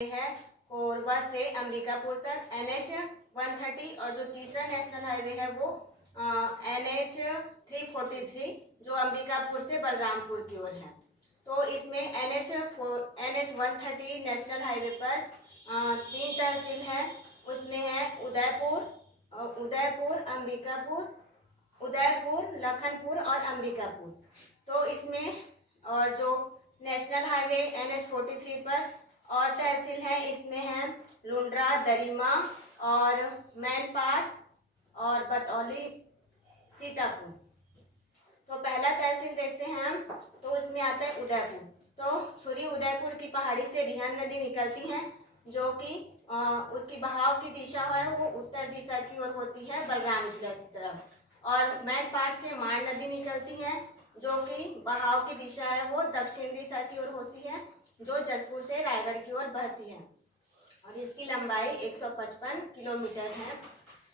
है कोरबा से अंबिकापुर तक NH 130 और जो तीसरा नेशनल हाईवे है वो NH 343 जो अंबिकापुर से बलरामपुर की ओर है। तो इसमें NH 130 नेशनल हाईवे पर 3 तहसील है। उसमें है उदयपुर, अंबिकापुर, लखनपुर और अंबिकापुर। तो इसमें और जो नेशनल हाईवे NH 43 पर और तहसील है, इसमें है लुंड्रा, दरिमा और मैनपाट और बतौली, सीतापुर। तो पहला तहसील देखते हैं हम, तो उसमें आता है उदयपुर। तो छुरी उदयपुर की पहाड़ी से रिहन नदी निकलती है, जो कि उसकी बहाव की दिशा है वो उत्तर दिशा की ओर होती है, बलराम जिला की तरफ। और मैनपाट से माण नदी निकलती है, जो कि बहाव की दिशा है वो दक्षिण दिशा की ओर होती है, जो जसपुर से रायगढ़ की ओर बहती है और इसकी लंबाई 155 किलोमीटर है।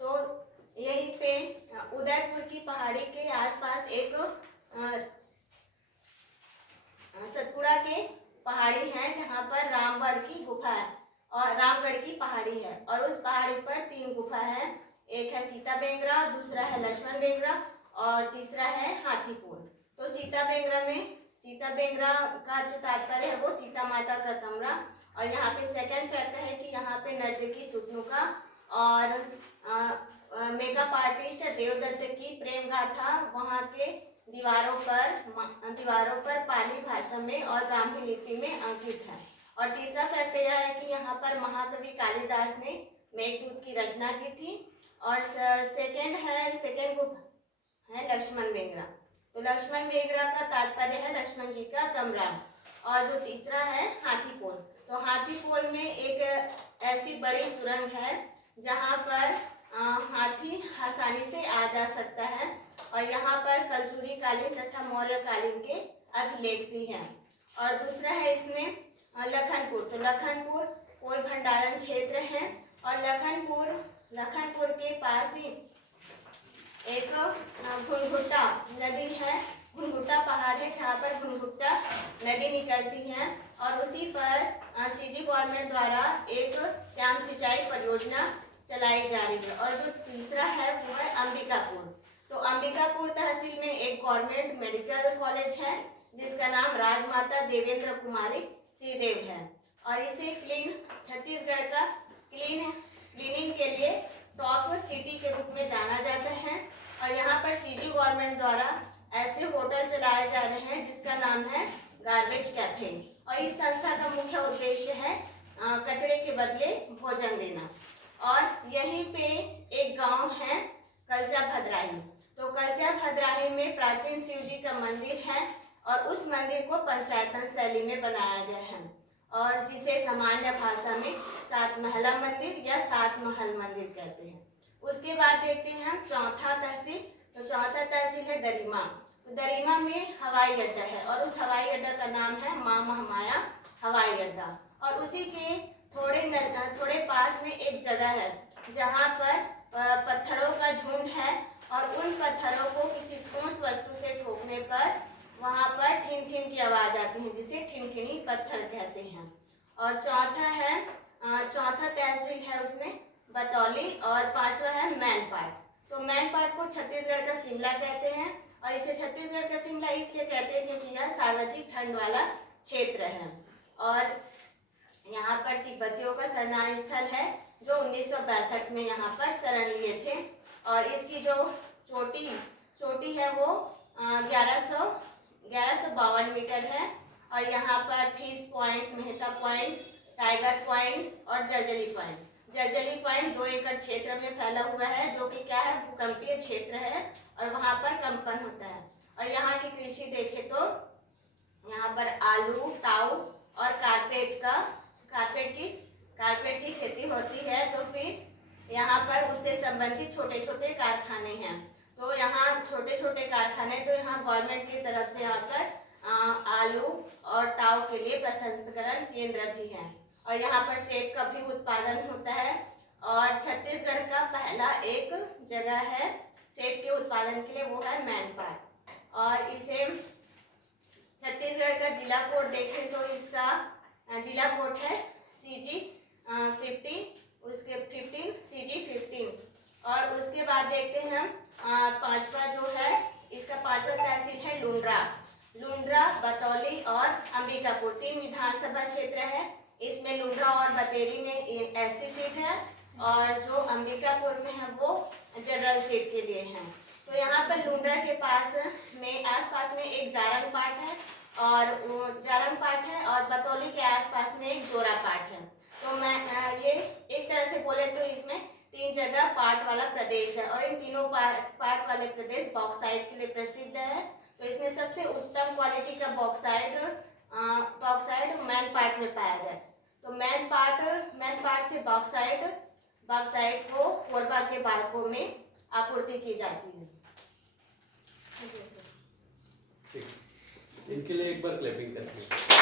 तो यहीं पे उदयपुर की पहाड़ी के आसपास एक सतपुड़ा के पहाड़ी है, जहाँ पर रामगढ़ की गुफा है और रामगढ़ की पहाड़ी है और उस पहाड़ी पर 3 गुफा है। एक है सीता बेंगरा, दूसरा है लक्ष्मण बेंगरा और तीसरा है हाथीपुर। तो सीता बेंगरा का जो तात्पर्य है वो सीता माता का कमरा। और यहाँ पे सेकंड फैक्ट है कि यहाँ पे नर्तकी सुतनुका और मेकअप आर्टिस्ट देवदत्त की प्रेम गाथा वहाँ के दीवारों पर पाली भाषा में और ब्राह्मी लिपि में अंकित है। और तीसरा फैक्ट यह है कि यहाँ पर महाकवि कालिदास ने मेघदूत की रचना की थी। और सेकेंड गुफा है लक्ष्मण बेंगरा। तो लक्ष्मण बेंगरा का तात्पर्य है लक्ष्मण जी का कमरा। और जो तीसरा है हाथीपोल। तो हाथीपोल में एक ऐसी बड़ी सुरंग है जहाँ पर हाथी आसानी से आ जा सकता है और यहाँ पर कलचुरी कालीन तथा मौर्य कालीन के अभिलेख भी हैं। और दूसरा है इसमें लखनपुर। तो लखनपुर कोल भंडारण क्षेत्र है और लखनपुर के पास ही एक घुनघुट्टा नदी है, घुनघुट्टा पहाड़ है जहाँ पर घुनघुट्टा नदी निकलती है और उसी पर CG गवर्नमेंट द्वारा एक श्याम सिंचाई परियोजना चलाई जा रही है। और जो तीसरा है वो है अंबिकापुर। तो अंबिकापुर तहसील में एक गवर्नमेंट मेडिकल कॉलेज है जिसका नाम राजमाता देवेंद्र कुमारी श्रीदेव है और इसे छत्तीसगढ़ का क्लीनिंग के लिए टॉप सिटी के रूप में जाना जाता है। और यहाँ पर CG गवर्नमेंट द्वारा ऐसे होटल चलाए जा रहे हैं जिसका नाम है गार्बेज कैफे और इस संस्था का मुख्य उद्देश्य है कचरे के बदले भोजन देना। और यहीं पे एक गांव है कलचा भद्राही। तो कलचा भद्राही में प्राचीन शिव जी का मंदिर है और उस मंदिर को पंचायतन शैली में बनाया गया है और जिसे सामान्य भाषा में 7 महला मंदिर या 7 महल मंदिर कहते हैं। उसके बाद देखते हैं हम चौथा तहसील। तो चौथा तहसील है दरिमा। तो दरिमा में हवाई अड्डा है और उस हवाई अड्डा का नाम है माँ महामाया हवाई अड्डा। और उसी के थोड़े पास में एक जगह है जहाँ पर पत्थरों का झुंड है और उन पत्थरों को किसी ठोस वस्तु से ठोकने पर वहाँ पर ठिन ठिन की आवाज़ आती है, जिसे ठिनठिनी पत्थर कहते हैं। और चौथा तहसील है उसमें बतौली और 5वां है मैनपाट। तो मैनपाट को छत्तीसगढ़ का शिमला कहते हैं और इसे छत्तीसगढ़ का शिमला इसलिए कहते हैं क्योंकि यह सर्वाधिक ठंड वाला क्षेत्र है। और यहाँ पर तिब्बतियों का शरणार्थी स्थल है जो 1962 में यहाँ पर शरण लिए थे। और इसकी जो चोटी है वो 1152 मीटर है। और यहाँ पर fish point, Mehta point, tiger point और जर्जरी पॉइंट 2 एकड़ क्षेत्र में फैला हुआ है, जो कि क्या है, भूकंपीय क्षेत्र है और वहाँ पर कंपन होता है। और यहाँ की कृषि देखें तो यहाँ पर आलू, ताऊ और कारपेट की खेती होती है। तो फिर यहाँ पर उससे संबंधित छोटे छोटे कारखाने हैं। तो यहाँ छोटे छोटे कारखाने, तो यहाँ गवर्नमेंट की तरफ से यहाँ पर आलू और ताऊ के लिए प्रसंस्करण केंद्र भी है। और यहाँ पर सेब का भी उत्पादन होता है। और छत्तीसगढ़ का पहला एक जगह है सेब के उत्पादन के लिए, वो है मैनपाट। और इसे छत्तीसगढ़ का जिला कोड देखें तो इसका जिला कोड है CG 50, उसके 15 CG 15। और उसके बाद देखते हैं हम पांचवा जो है, इसका पांचवा तहसील है लुंड्रा, बतौली और अंबिकापुर। 3 विधानसभा क्षेत्र है। इसमें लुंड्रा और बतेरी में SC सीट है और जो अंबिकापुर में है वो जनरल सीट के लिए है। तो यहाँ पर लुंड्रा के पास में आसपास में एक जारंग पाट है और बतौली के आसपास में एक जोरा पाट है। तो मैं ये एक तरह से बोले तो इसमें 3 जगह पाट वाला प्रदेश है और इन तीनों पाट वाले प्रदेश बॉक्साइट के लिए प्रसिद्ध है। तो इसमें सबसे उच्चतम क्वालिटी का बॉक्साइट मैन पाट में पाया जाए। तो मैन पाट से बॉक्साइट को कोरबा के बालकों में आपूर्ति की जाती है। ठीक, इनके लिए एक बार क्लैपिंग करते हैं।